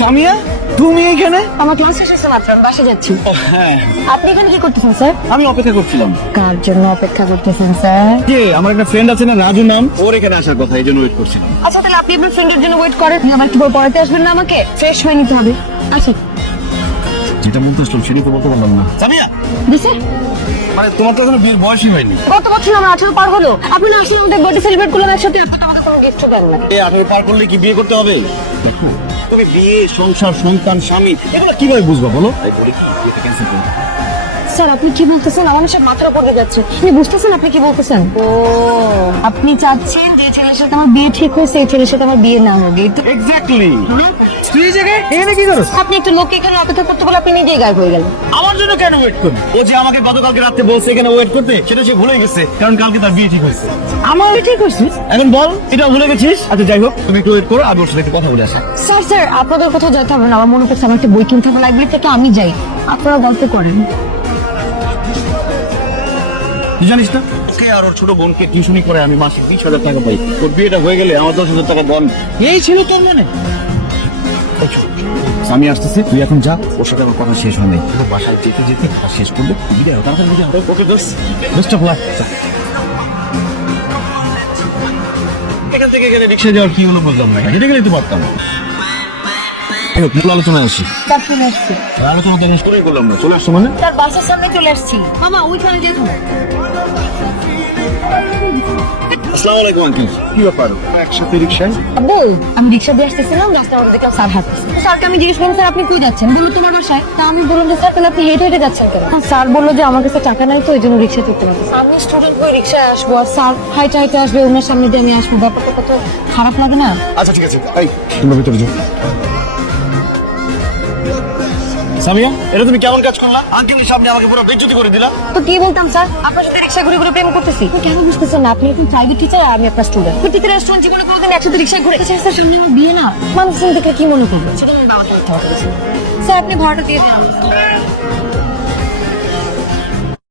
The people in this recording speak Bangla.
সামিয়া তুমি এখানে? আমার ক্লাস শেষ হয়েছে মাত্র আমি বাসে যাচ্ছি। হ্যাঁ। আপনি এখানে কি করতেছেন স্যার? আমি অপেক্ষা করছিলাম। কার জন্য অপেক্ষা করতেছেন স্যার? কে? আমার একটা ফ্রেন্ড আছে না রাজু নাম। ওর এখানে আসার কথা এই জন্য ওয়েট করছিলাম। আচ্ছা তাহলে আপনি আপনার ফ্রেন্ডের জন্য ওয়েট করেন। আবার একটু পর পড়াতে আসবেন না আমাকে? ফ্রেশ হয়ে নিতে হবে। আচ্ছা। যেটা বলতে আসলাম সেটা তো বলতে পারলাম না। সামিয়া! দিছে মানে তোমার তো এখনও বিয়ের বয়সই হয়নি। গত বছর আমার আঠারো পার হলো। আপনি না আসলে আমাদের বার্থডে সেলিব্রেট করলেন একসাথে? আমাকে কোনো গিফট দেন না। এই আঠারো পার করলে কি বিয়ে করতে হবে? দেখো তুমি বিয়ে সংসার সন্তান স্বামী এগুলো কীভাবে বুঝবা বলো? তাই বলে কি বিয়েটা ক্যান্সেল করো। স্যার আপনি কি বলতেছেন? আমার সব মাথার দিয়ে যাচ্ছে। আপনি বুঝতেছেন আপনি কি বলতেছেন? ও আপনি চাচ্ছেন যে ছেলের সাথে আমার বিয়ে ঠিক হয়েছে এই ছেলের সাথে আমার বিয়ে না হবে এই তো এক্স্যাক্টলি তুই জায়গায় এখানে কি করছ আপনি একটু লোককে এখানে অপেক্ষা করতে বলে আপনি নিজেই গায়েব হয়ে গেলেন। আমার জন্য কেন ওয়েট করবে ও যে আমাকে গতকালকে রাতে বলছে এখানে ওয়েট করতে সেটা সে ভুলে গেছে কারণ কালকে তার বিয়ে ঠিক হয়েছে। আমার বিয়ে ঠিক হয়েছে? এখন বল এটা ভুলে গেছিস? আচ্ছা যাই হোক তুমি একটু ওয়েট করো আমি ওর সাথে একটু কথা বলে আসা। স্যার স্যার আপনাদের কোথাও যেতে হবে না আমার মনে করছে আমার একটা বই কিনতে হবে লাইব্রেরি থেকে আমি যাই। আপনারা গল্প করেন। তুই জানিস না? ওকে আর ওর ছোট বোনকে টিউশনি করে আমি মাসে বিশ হাজার টাকা পাই। ওর বিয়েটা হয়ে গেলে আমার দশ হাজার টাকা বল এই ছিল তোর মনে? আমি আসতেছি তুই এখন যা ওর সাথে আমার কথা শেষ হয় নাই। বাসায় যেতে যেতে শেষ করবে বিদায় তাড়াতাড়ি বিদায় হোক। ওকে দোস্ত লাক এখান থেকে এখানে রিক্সা যাওয়ার কি হলো বুঝলাম না। হেঁটে গেলে তো পারতাম। মূল আলোচনায় আসি। তার চলে আসছি। আলোচনা তো শুরুই করলাম না চলে আসছো মানে? তার বাসার সামনে চলে আসছি। মামা ওইখানে যেতে হবে আসসালামু আলাইকুম আঙ্কেল। কি ব্যাপার? একসাথে রিক্সায় আব্বু আমি রিক্সা দিয়ে আসতেছিলাম রাস্তার মধ্যে দেখলাম স্যার হাঁটতেছে। তো স্যারকে আমি জিজ্ঞেস করলাম স্যার আপনি কই যাচ্ছেন? বলল তোমার বাসায়। তা আমি বললাম যে স্যার তাহলে আপনি হেঁটে হেঁটে যাচ্ছেন কেন? স্যার বলল যে আমার কাছে টাকা নাই তো এই জন্য রিক্সা করতে পারব আমি স্টুডেন্ট হয়ে রিক্সায় আসব আর স্যার হাইটে হাইটে আসবে ওনার সামনে দিয়ে আমি আসব। ব্যাপারটা কত খারাপ লাগে না? আচ্ছা ঠিক আছে। এই তোমরা ভিতরে যাও। সামিয়া? এটা তুমি কেমন কাজ করলা? আঙ্কেলের সামনে আমাকে পুরো বেজ্জতি করে দিলা। তো কি বলতাম স্যার? আপনার সাথে রিক্সা ঘুরে ঘুরে প্রেম করতেছি। কেন বুঝতেছেন না? আপনি একজন প্রাইভেট টিচার আর আমি আপনার স্টুডেন্ট প্রত্যেক রেস্টুরেন্ট জীবনে কোনোদিন একসাথে রিক্সা ঘুরে স্যার স্যার সামনে আমার বিয়ে না। মানুষজন দেখে কি মনে করবে সেটা আমি বাবাকে স্যার আপনি ভাড়াটা দিয়ে দিন।